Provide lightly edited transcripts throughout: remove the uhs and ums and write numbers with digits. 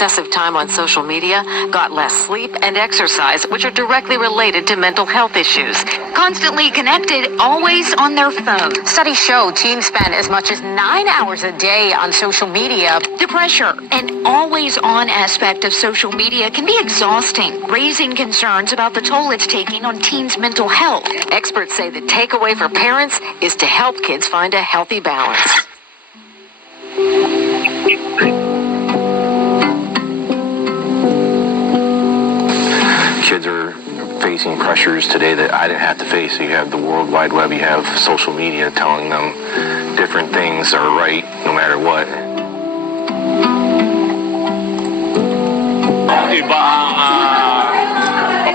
excessive time on social media, got less sleep and exercise, which are directly related to mental health issues. Constantly connected, always on their phone. Studies show teens spend as much as 9 hours a day on social media. The pressure and always-on aspect of social media can be exhausting, raising concerns about the toll it's taking on teens' mental health. Experts say the takeaway for parents is to help kids find a healthy balance. Kids are facing pressures today that I didn't have to face. You have the World Wide Web, you have social media telling them different things are right no matter what. Iba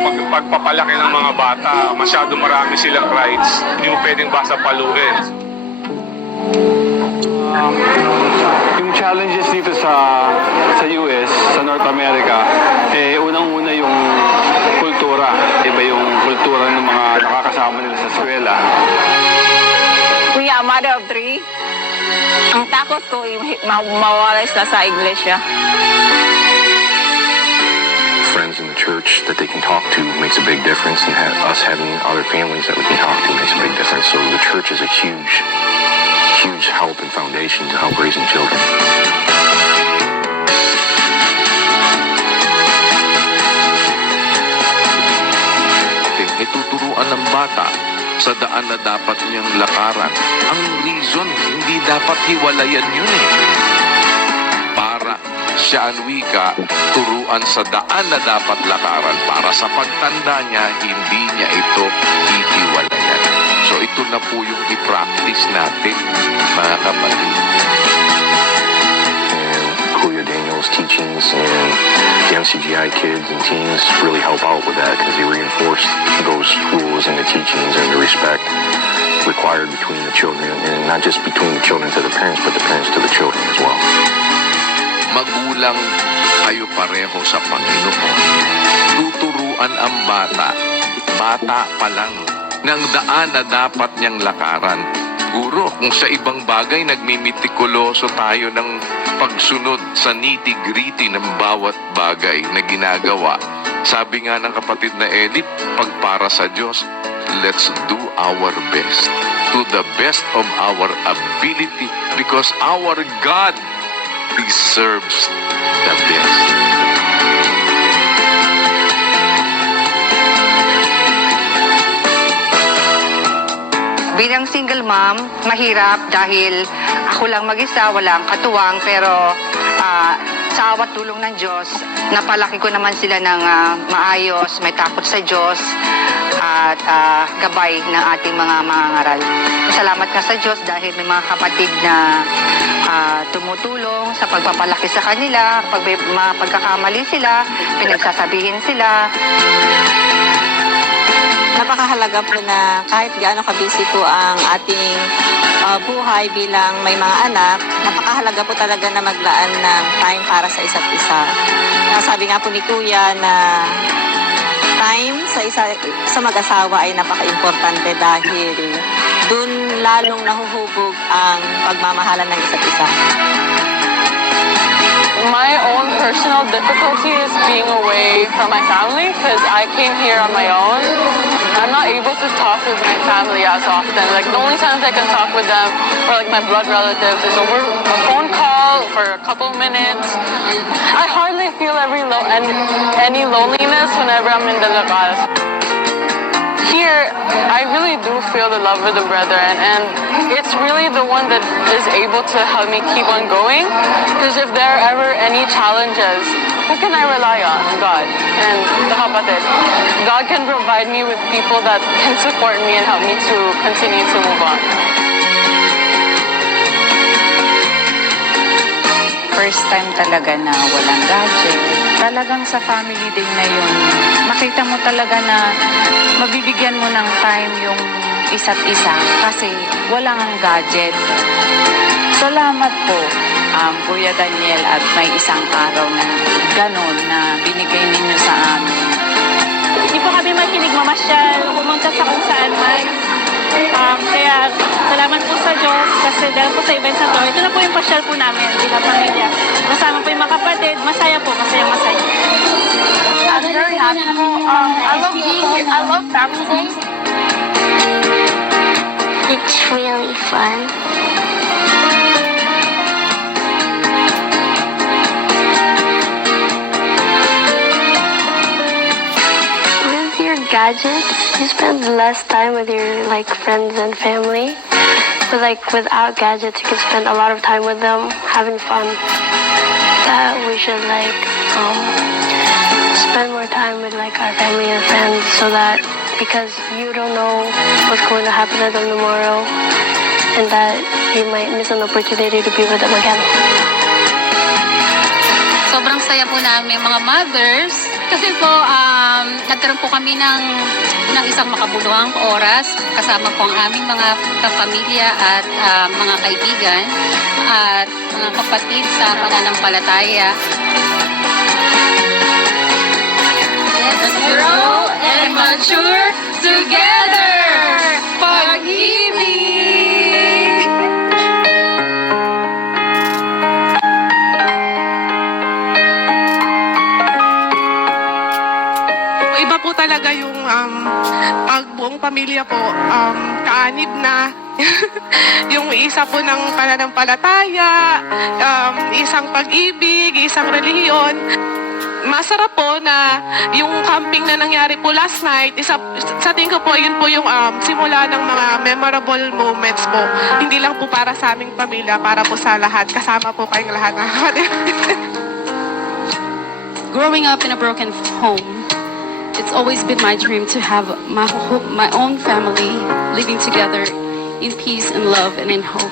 ang pagpapalaki ng mga bata. Masyado marami silang rights. Hindi mo pwedeng basta paluin. Yung challenges dito sa US, sa North America, unang-una yung kultura. Iba yung kultura ng mga nakakasama nila sa eskwela. Kuya, mother of three. Ang takot ko, mawawala sila sa iglesia. Friends in the church that they can talk to makes a big difference, and us having other families that we can talk to makes a big difference. So the church is a huge help and foundation to help raising children. Ituturuan ng bata sa daan na dapat niyang lakaran. Ang reason, hindi dapat hiwalayan yun Para siya ang wika, turuan sa daan na dapat lakaran para sa pagtanda niya, hindi niya ito hihiwalayan. So ito na po yung i-practice natin, mga kapatid. And Kuya Daniel's teachings and the MCGI kids and teens really help out with that because they reinforce those rules and the teachings and the respect required between the children, and not just between the children to the parents, but the parents to the children as well. Magulang kayo pareho sa Panginoon. Tuturuan ang bata pa lang, ng daan na dapat niyang lakaran. Siguro kung sa ibang bagay nagmimitikuloso tayo ng pagsunod sa nitty-gritty ng bawat bagay na ginagawa. Sabi nga ng kapatid na Edith, pagpara sa Diyos, let's do our best. To the best of our ability, because our God deserves the best. Bilang single mom, mahirap dahil ako lang mag-isa, walang katuwang, pero sa awat tulong ng Diyos, napalaki ko naman sila ng maayos, may takot sa Diyos, at gabay ng ating mga mangangaral. Salamat ka sa Diyos dahil may mga kapatid na tumutulong sa pagpapalaki sa kanila, pag may mga pagkakamali sila, pinagsasabihin sila. Napakahalaga po na kahit gaano kabisi po ang ating buhay bilang may mga anak, napakahalaga po talaga na maglaan ng time para sa isa't isa. Sabi nga po ni Kuya na time sa mag-asawa ay napaka-importante dahil dun lalong nahuhubog ang pagmamahalan ng isa't isa. My own personal difficulty is being away from my family because I came here on my own. I'm not able to talk with my family as often. Like the only times I can talk with them or like my blood relatives is over a phone call for a couple minutes. I hardly feel any loneliness whenever I'm in the Lakas. Here, I really do feel the love of the brethren, and it's really the one that is able to help me keep on going. Because if there are ever any challenges, who can I rely on? God and the kapatid. God can provide me with people that can support me and help me to continue to move on. First time talaga na walang gadget. Talagang sa family day na yun, makita mo talaga na mabibigyan mo ng time yung isa't isa kasi walang ang gadget. Salamat po, Kuya Daniel, at may isang araw na gano'n na binigay ninyo sa amin. Hindi po kami makinig mamasyal, pumunta sa kung saan man. Kaya salamat po sa Diyos kasi dahil po sa events na to, ito na po yung pasyal po namin bilang pamilya. Kasama po yung mga kapatid, masaya po, masaya. I'm very happy. I love being here. I love Family Day. It's really fun. With your gadgets, you spend less time with your friends and family. Without gadgets, you can spend a lot of time with them, having fun. That we should spend more time with our family and friends, so that because you don't know what's going to happen to them tomorrow, and that you might miss an opportunity to be with them again. Sobrang saya po namin mga mothers kasi po nagkaroon po kami ng isang makabuluhang oras kasama po ang aming mga kapamilya at mga kaibigan at mga kapatid sa pananampalataya. Let's grow and mature together. Pag-ibig! Iba po talaga yung pag buong pamilya po, kaanib na. Yung isa po ng pananampalataya, isang pag-ibig, isang relihiyon. Masarap po na yung camping na nangyari po last night, sa tingin ko po, yun po yung simula ng mga memorable moments po. Hindi lang po para sa aming pamilya, para po sa lahat. Kasama po kayong lahat. Growing up in a broken home, it's always been my dream to have my own family living together in peace and love and in hope.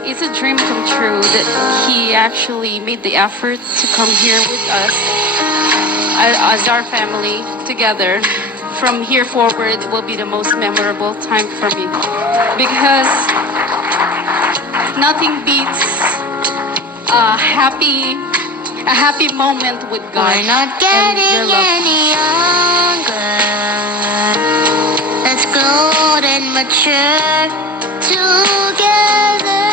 It's a dream come true that he actually made the effort to come here with us as our family together. From here forward, it will be the most memorable time for me because nothing beats a happy moment with God. We're not and your getting love. any younger. Let's grow and mature together.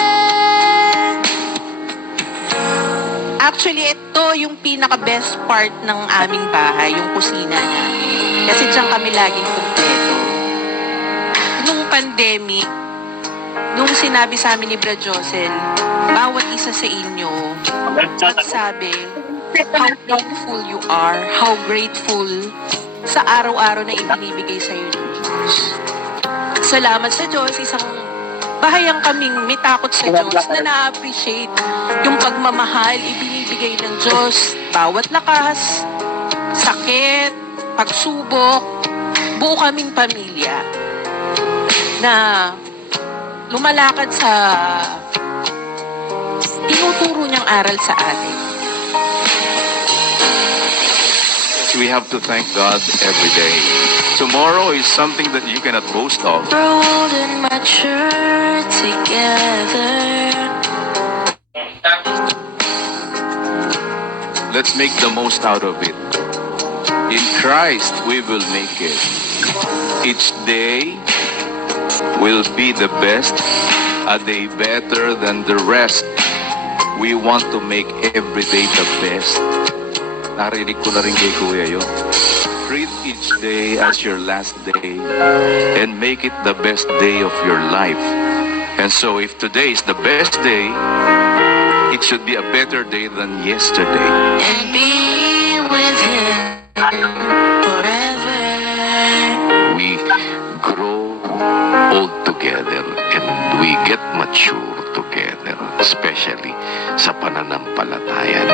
Actually, ito yung pinaka-best part ng aming bahay, yung kusina niya. Kasi diyan kami laging kumpleto. Nung pandemic, nung sinabi sa amin ni Brad Josel, bawat isa sa inyo, magsabi, how thankful you are, how grateful sa araw-araw na ibinibigay sa iyo ng Diyos. Salamat sa Diyos, isang bahayang kaming may takot sa Diyos na na-appreciate yung pagmamahal ibinibigay ng Diyos. Bawat lakas, sakit, pagsubok, buo kaming pamilya na lumalakad sa tinuturo niyang aral sa atin. We have to thank God every day. Tomorrow is something that you cannot boast of. Grown and mature together. Let's make the most out of it. In Christ, we will make it. Each day will be the best, a day better than the rest. We want to make every day the best. Narinig ko na rin kay Kuya yun. Treat each day as your last day and make it the best day of your life. And so if today is the best day, it should be a better day than yesterday. And be with him forever. We grow old together and we get mature together, especially sa pananampalatayan.